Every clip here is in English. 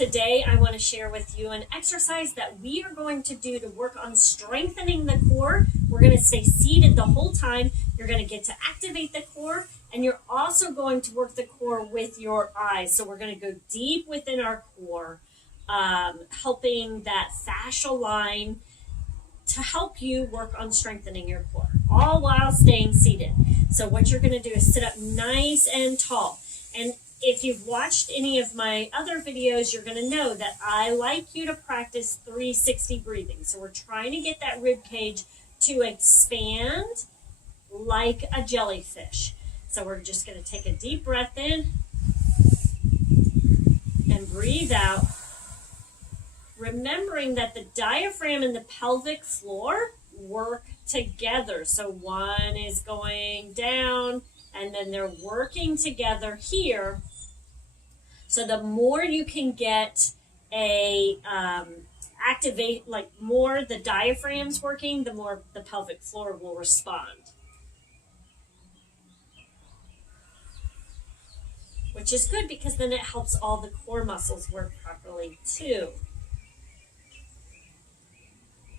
Today I want to share with you an exercise that we are going to do to work on strengthening the core. We're going to stay seated the whole time. You're going to get to activate the core, and you're also going to work the core with your eyes. So we're going to go deep within our core, helping that fascial line to help you work on strengthening your core, all while staying seated. So what you're going to do is sit up nice and tall. And if you've watched any of my other videos, you're going to know that I like you to practice 360 breathing. So we're trying to get that rib cage to expand like a jellyfish. So we're just going to take a deep breath in and breathe out, remembering that the diaphragm and the pelvic floor work together. So one is going down, and then they're working together here. So the more you can get activate, like more the diaphragm's working, the more the pelvic floor will respond. Which is good because then it helps all the core muscles work properly too.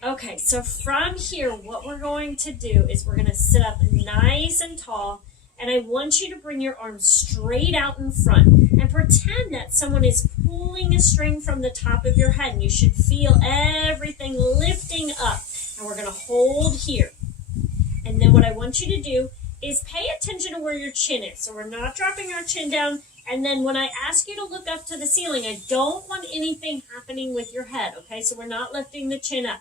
Okay, so from here, what we're going to do is we're going to sit up nice and tall. And I want you to bring your arms straight out in front and pretend that someone is pulling a string from the top of your head. And you should feel everything lifting up. And we're going to hold here. And then what I want you to do is pay attention to where your chin is. So we're not dropping our chin down. And then when I ask you to look up to the ceiling, I don't want anything happening with your head. Okay, so we're not lifting the chin up.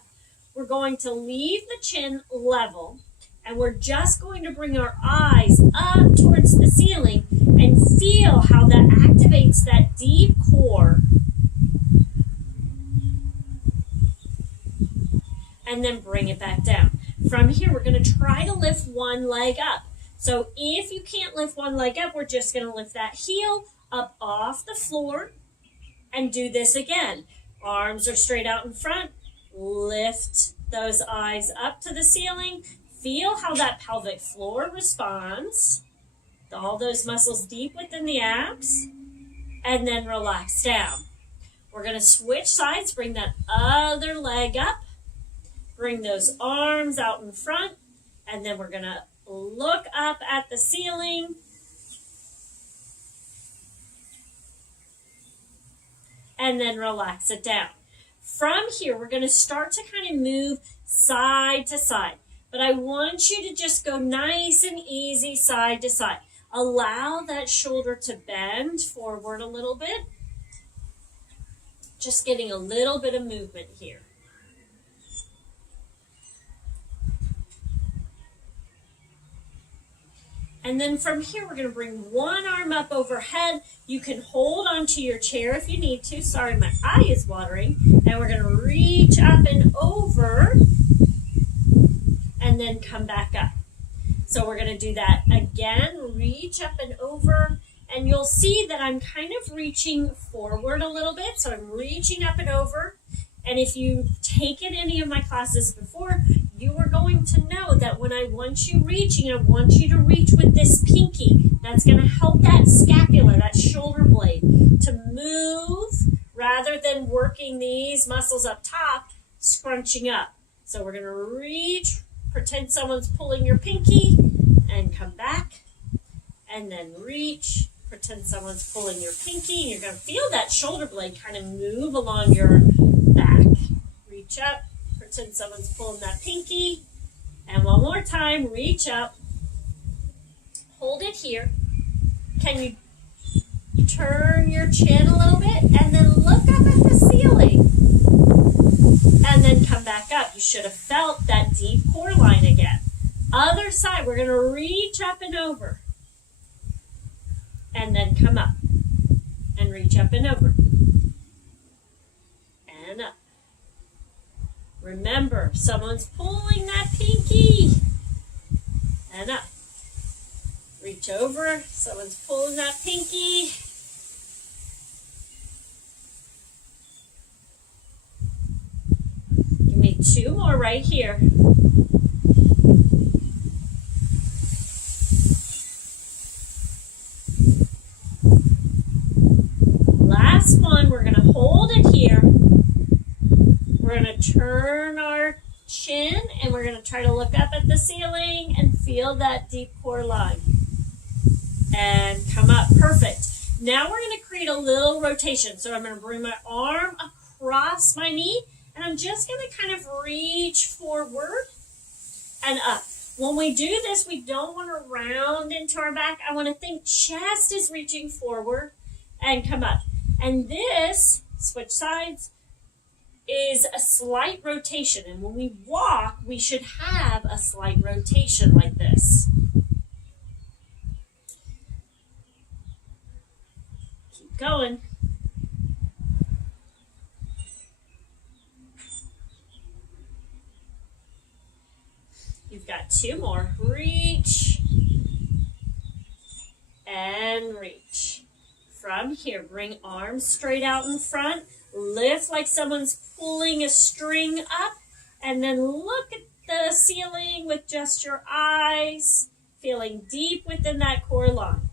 We're going to leave the chin level. And we're just going to bring our eyes up towards the ceiling and feel how that activates that deep core. And then bring it back down. From here, we're going to try to lift one leg up. So if you can't lift one leg up, we're just going to lift that heel up off the floor and do this again. Arms are straight out in front. Lift those eyes up to the ceiling. Feel how that pelvic floor responds. All those muscles deep within the abs. And then relax down. We're going to switch sides. Bring that other leg up. Bring those arms out in front. And then we're going to look up at the ceiling. And then relax it down. From here, we're going to start to kind of move side to side. But I want you to just go nice and easy side to side. Allow that shoulder to bend forward a little bit. Just getting a little bit of movement here. And then from here, we're going to bring one arm up overhead. You can hold onto your chair if you need to. Sorry, my eye is watering. And we're going to reach up and over. And then come back up. So we're going to do that again. Reach up and over. And you'll see that I'm kind of reaching forward a little bit. So I'm reaching up and over. And if you've taken any of my classes before, you are going to know that when I want you reaching, I want you to reach with this pinky. That's going to help that scapula, that shoulder blade, to move rather than working these muscles up top, scrunching up. So we're going to reach. Pretend someone's pulling your pinky and come back and then reach. Pretend someone's pulling your pinky and you're going to feel that shoulder blade kind of move along your back. Reach up. Pretend someone's pulling that pinky. And one more time, reach up. Hold it here. Can you turn your chin a little bit and then look up at the ceiling? And then come back up. You should have felt that deep core line again. Other side, we're going to reach up and over. And then come up. And reach up and over. And up. Remember, someone's pulling that pinky. And up. Reach over. Someone's pulling that pinky. Two more right here. Last one, we're going to hold We're going to turn our chin and we're going to try to look up at the ceiling and feel that deep core line. And come up. Perfect. Now we're going to create a little rotation. So I'm going to bring my arm across my knee and I'm just going to kind of reach forward and up. When we do this, we don't want to round into our back. I want to think chest is reaching forward and come up. And this, switch sides, is a slight rotation. And when we walk, we should have a slight rotation like this. Keep going. You've got 2 more. Reach and reach. From here, bring arms straight out in front. Lift like someone's pulling a string up. And then look at the ceiling with just your eyes, feeling deep within that core line.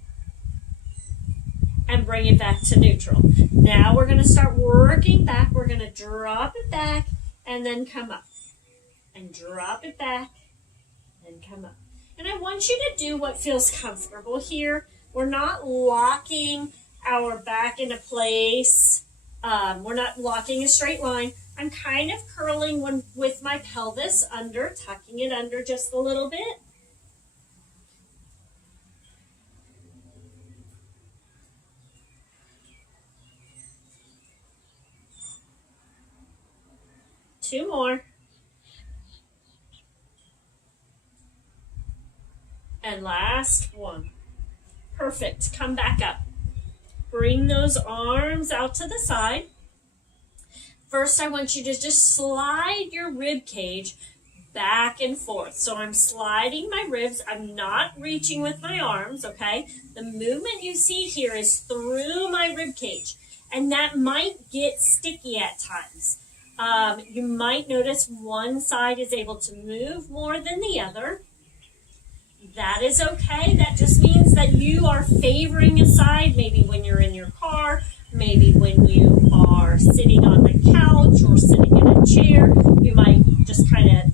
And bring it back to neutral. Now we're going to start working back. We're going to drop it back and then come up. And drop it back. And come up. And I want you to do what feels comfortable here. We're not locking our back into place. We're not locking a straight line. I'm kind of curling with my pelvis under, tucking it under just a little bit. Two more. And last one. Perfect. Come back up. Bring those arms out to the side. First, I want you to just slide your rib cage back and forth. So I'm sliding my ribs. I'm not reaching with my arms, okay? The movement you see here is through my rib cage. And that might get sticky at times. You might notice one side is able to move more than the other. That is okay. That just means that you are favoring a side, maybe when you're in your car, maybe when you are sitting on the couch or sitting in a chair. You might just kind of,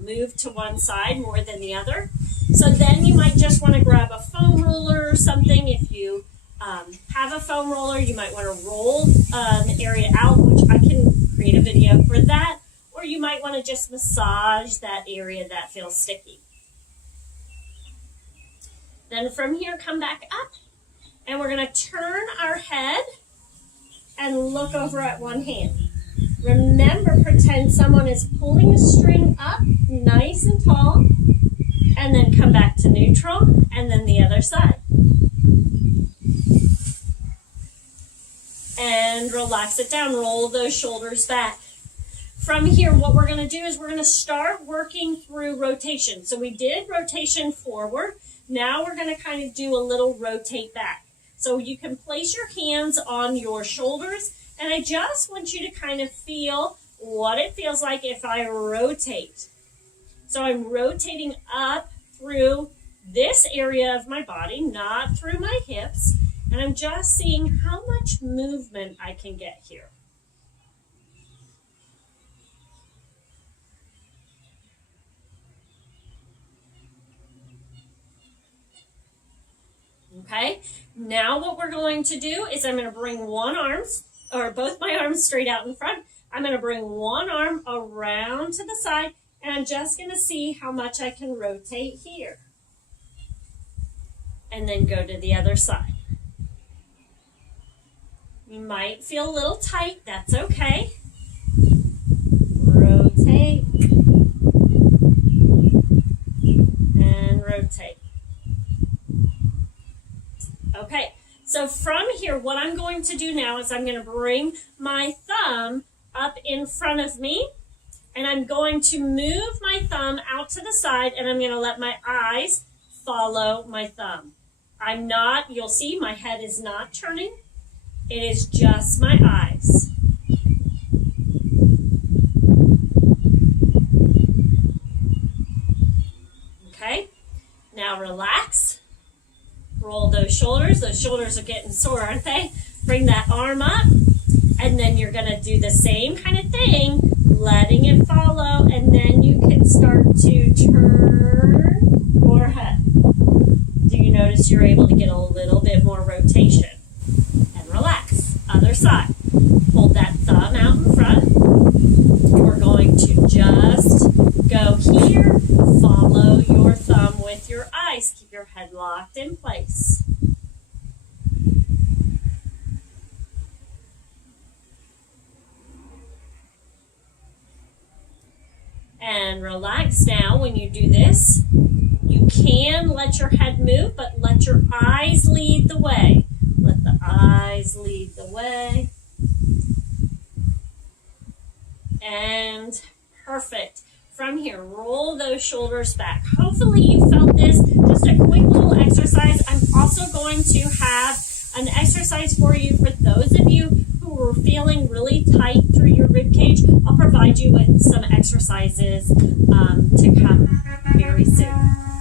move to one side more than the other. So then you might just want to grab a foam roller or something. If you have a foam roller, you might want to roll the area out, which I can create a video for that. Or you might want to just massage that area that feels sticky. Then from here, come back up, and we're going to turn our head and look over at one hand. Remember, pretend someone is pulling a string up, nice and tall, and then come back to neutral, and then the other side. And relax it down, roll those shoulders back. From here, what we're going to do is we're going to start working through rotation. So we did rotation forward. Now we're going to kind of do a little rotate back. So you can place your hands on your shoulders, and I just want you to kind of feel what it feels like if I rotate. So I'm rotating up through this area of my body, not through my hips, and I'm just seeing how much movement I can get here. Okay, now what we're going to do is I'm going to bring both my arms straight out in front. I'm going to bring one arm around to the side, and I'm just going to see how much I can rotate here. And then go to the other side. You might feel a little tight, that's okay. Rotate. And rotate. Okay, so from here, what I'm going to do now is I'm going to bring my thumb up in front of me, and I'm going to move my thumb out to the side, and I'm going to let my eyes follow my thumb. You'll see my head is not turning. It is just my eyes. Okay, now relax. Roll those shoulders. Those shoulders are getting sore, aren't they? Bring that arm up, and then you're going to do the same kind of thing, letting it follow, and then you can start to turn your head. Do you notice you're able to get a little bit more rotation? And relax. Other side. Hold that thumb out in front. We're going to just go here. Follow your thumb with your eyes. Keep your head locked in place. And relax now when you do this. You can let your head move, but let your eyes lead the way. Let the eyes lead the way. And perfect. From here, roll those shoulders back. Hopefully you felt this. Just a quick little exercise. I'm also going to have an exercise for you for those of you who are feeling really tight through your rib cage. I'll provide you with some exercises to come very soon.